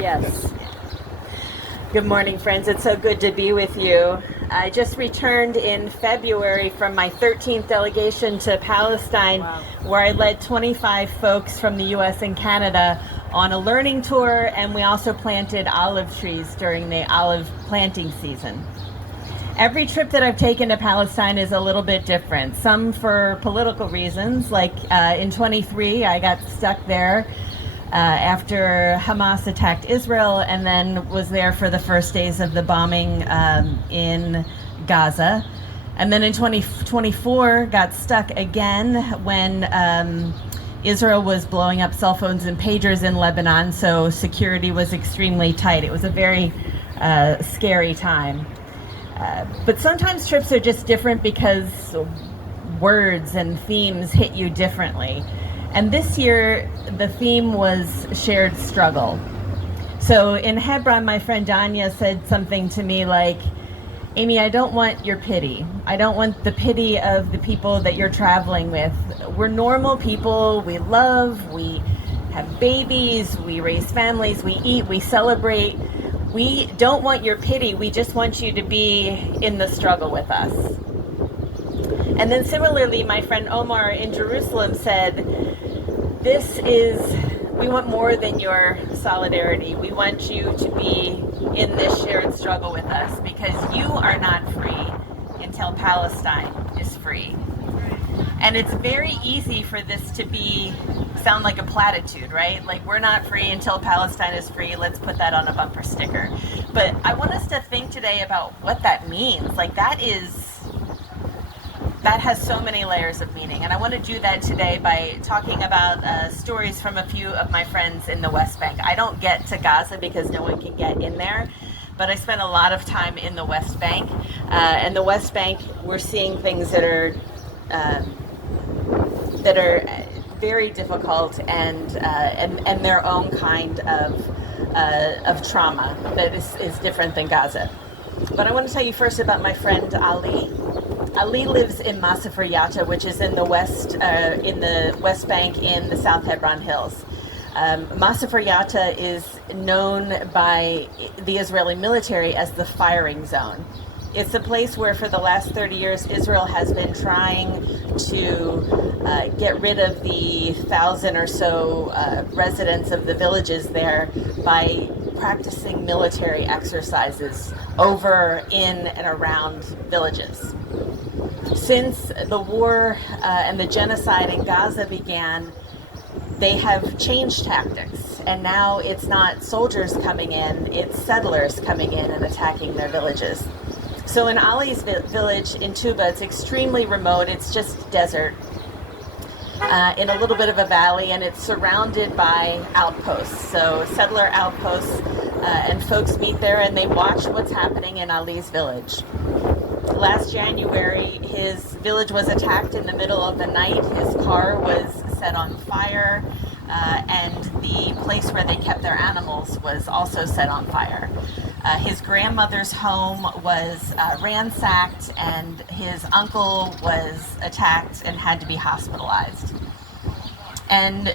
Yes. Good morning, friends. It's so good to be with you. I just returned in February from my 13th delegation to Palestine, where I led 25 folks from the U.S. and Canada on a learning tour, and we also planted olive trees during the olive planting season. Every trip that I've taken to Palestine is a little bit different. Some for political reasons, like in 23, I got stuck there after Hamas attacked Israel, and then was there for the first days of the bombing in Gaza. And then in 2024, got stuck again when Israel was blowing up cell phones and pagers in Lebanon, so security was extremely tight. It was a very scary time. But sometimes trips are just different because words and themes hit you differently. And this year, the theme was shared struggle. So in Hebron, my friend Danya said something to me like, Amy, I don't want your pity. I don't want the pity of the people that you're traveling with. We're normal people. We love, we have babies, we raise families, we eat, we celebrate. We don't want your pity. We just want you to be in the struggle with us. And then similarly, my friend Omar in Jerusalem said, we want more than your solidarity. We want you to be in this shared struggle with us because you are not free until Palestine is free. And it's very easy for this to sound like a platitude, right? Like, we're not free until Palestine is free. Let's put that on a bumper sticker. But I want us to think today about what that means. Like, that has so many layers of meaning. And I want to do that today by talking about stories from a few of my friends in the West Bank. I don't get to Gaza because no one can get in there, but I spent a lot of time in the West Bank. And the West Bank, we're seeing things that are very difficult and their own kind of trauma that is different than Gaza. But I want to tell you first about my friend Ali. Ali lives in Masafer Yatta, which is in the West Bank in the South Hebron Hills. Masafer Yatta is known by the Israeli military as the firing zone. It's a place where for the last 30 years, Israel has been trying to get rid of the 1,000 or so residents of the villages there by practicing military exercises over, in, and around villages. Since the war and the genocide in Gaza began, they have changed tactics, and now it's not soldiers coming in, it's settlers coming in and attacking their villages. So in Ali's village in Tuba, it's extremely remote, it's just desert in a little bit of a valley, and it's surrounded by outposts, so settler outposts, and folks meet there and they watch what's happening in Ali's village. Last January, his village was attacked in the middle of the night. His car was set on fire, and the place where they kept their animals was also set on fire. His grandmother's home was ransacked, and his uncle was attacked and had to be hospitalized. And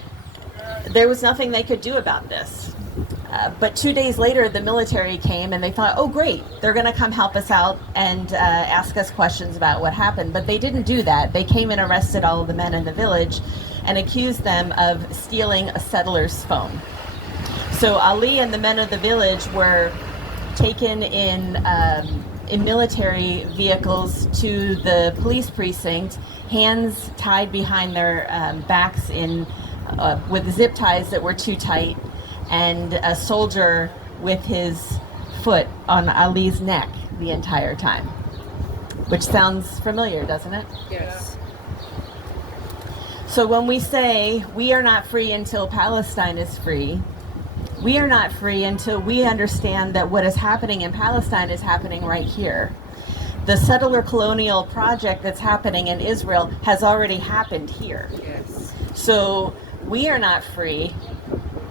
there was nothing they could do about this. But 2 days later, the military came and they thought, oh, great, they're going to come help us out and ask us questions about what happened. But they didn't do that. They came and arrested all of the men in the village and accused them of stealing a settler's phone. So Ali and the men of the village were taken in military vehicles to the police precinct, hands tied behind their backs with zip ties that were too tight, and a soldier with his foot on Ali's neck the entire time. Which sounds familiar, doesn't it? Yes. So when we say we are not free until Palestine is free, we are not free until we understand that what is happening in Palestine is happening right here. The settler colonial project that's happening in Israel has already happened here. Yes. So we are not free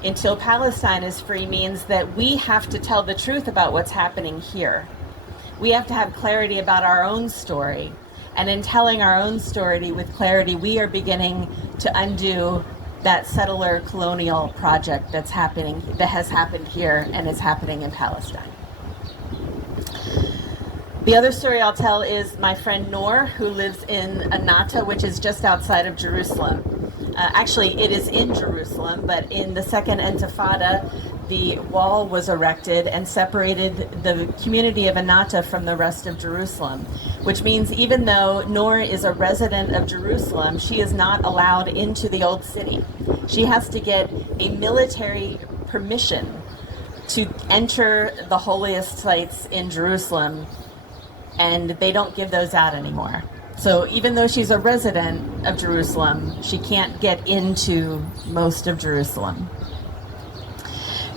until Palestine is free means that we have to tell the truth about what's happening here. We have to have clarity about our own story. And in telling our own story with clarity, we are beginning to undo that settler colonial project that has happened here and is happening in Palestine. The other story I'll tell is my friend Noor, who lives in Anata, which is just outside of Jerusalem. Actually, it is in Jerusalem, but in the Second Intifada, the wall was erected and separated the community of Anata from the rest of Jerusalem, which means even though Noor is a resident of Jerusalem, she is not allowed into the old city. She has to get a military permission to enter the holiest sites in Jerusalem, and they don't give those out anymore. So even though she's a resident of Jerusalem, she can't get into most of Jerusalem.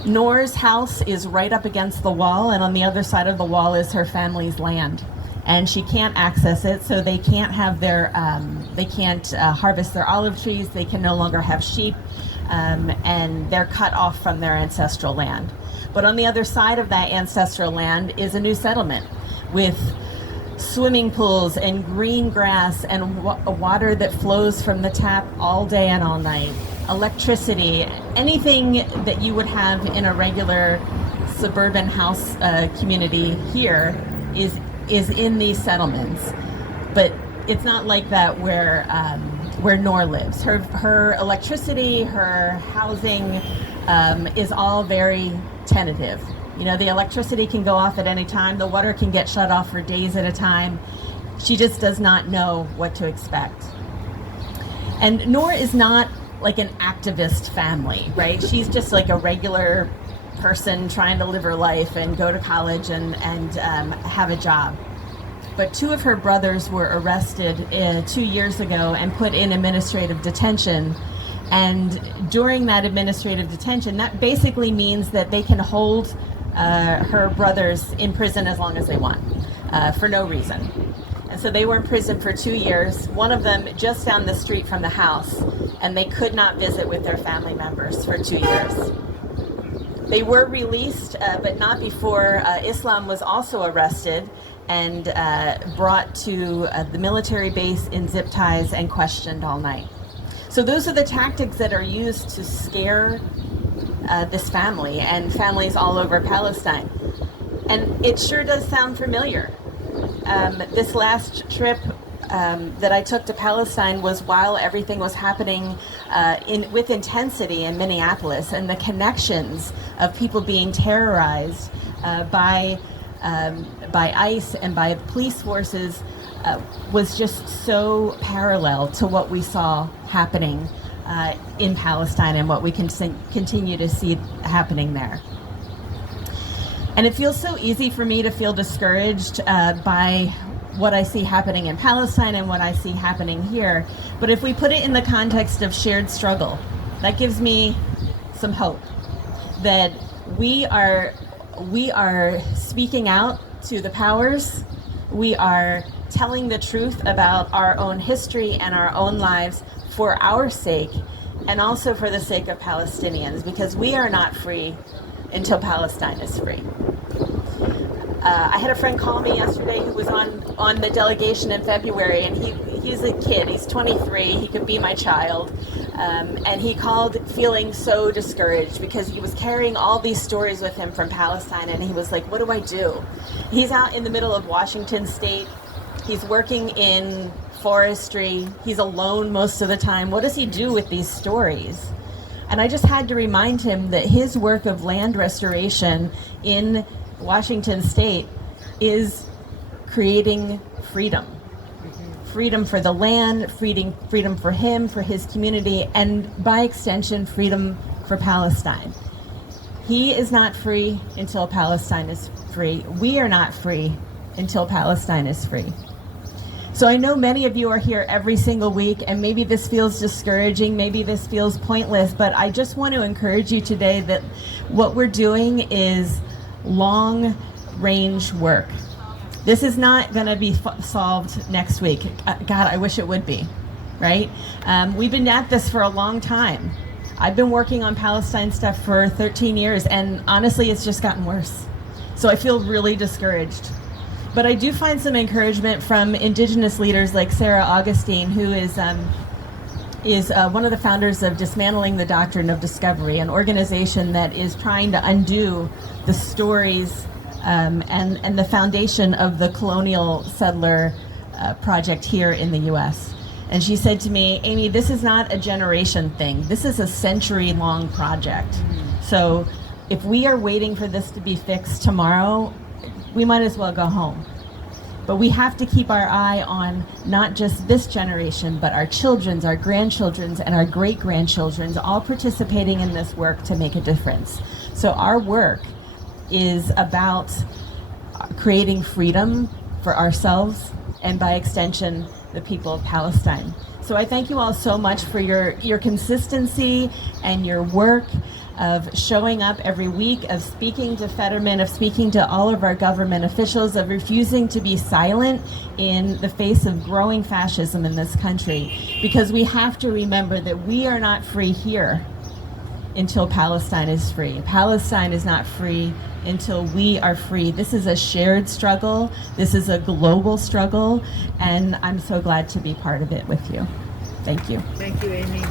Noor's house is right up against the wall, and on the other side of the wall is her family's land. And she can't access it, so they can't have harvest their olive trees, they can no longer have sheep, and they're cut off from their ancestral land. But on the other side of that ancestral land is a new settlement with swimming pools and green grass and water that flows from the tap all day and all night, electricity, anything that you would have in a regular suburban house community here is in these settlements. But it's not like that where Noor lives. Her electricity, her housing is all very tentative. You know, the electricity can go off at any time. The water can get shut off for days at a time. She just does not know what to expect. And Noor is not like an activist family, right? She's just like a regular person trying to live her life and go to college and have a job. But two of her brothers were arrested 2 years ago and put in administrative detention. And during that administrative detention, that basically means that they can hold her brothers in prison as long as they want, for no reason. And so they were in prison for 2 years, one of them just down the street from the house, and they could not visit with their family members for 2 years. They were released, but not before Islam was also arrested and brought to the military base in zip ties and questioned all night. So those are the tactics that are used to scare this family and families all over Palestine. And it sure does sound familiar. This last trip that I took to Palestine was while everything was happening with intensity in Minneapolis, and the connections of people being terrorized by ICE and by police forces was just so parallel to what we saw happening in Palestine and what we can continue to see happening there. And it feels so easy for me to feel discouraged by what I see happening in Palestine and what I see happening here. But if we put it in the context of shared struggle, that gives me some hope that we are speaking out to the powers. We are telling the truth about our own history and our own lives for our sake, and also for the sake of Palestinians, because we are not free until Palestine is free. I had a friend call me yesterday who was on the delegation in February, and he's a kid, he's 23, he could be my child, and he called feeling so discouraged because he was carrying all these stories with him from Palestine, and he was like, what do I do? He's out in the middle of Washington State, he's working in forestry, he's alone most of the time. What does he do with these stories? And I just had to remind him that his work of land restoration in Washington State is creating freedom. Freedom for the land, freedom for him, for his community, and by extension, freedom for Palestine. He is not free until Palestine is free. We are not free until Palestine is free. So I know many of you are here every single week, and maybe this feels discouraging, maybe this feels pointless, but I just want to encourage you today that what we're doing is long-range work. This is not going to be solved next week. God, I wish it would be, right? We've been at this for a long time. I've been working on Palestine stuff for 13 years, and honestly, it's just gotten worse. So I feel really discouraged. But I do find some encouragement from Indigenous leaders like Sarah Augustine, who is is one of the founders of Dismantling the Doctrine of Discovery, an organization that is trying to undo the stories and the foundation of the colonial settler project here in the U.S. And she said to me, Amy, this is not a generation thing. This is a century-long project. So if we are waiting for this to be fixed tomorrow, we might as well go home. But we have to keep our eye on not just this generation, but our children's, our grandchildren's, and our great-grandchildren's all participating in this work to make a difference. So our work is about creating freedom for ourselves and, by extension, the people of Palestine. So I thank you all so much for your consistency and your work of showing up every week, of speaking to Fetterman, of speaking to all of our government officials, of refusing to be silent in the face of growing fascism in this country. Because we have to remember that we are not free here until Palestine is free. Palestine is not free until we are free. This is a shared struggle. This is a global struggle, and I'm so glad to be part of it with you. Thank you. Thank you, Amy.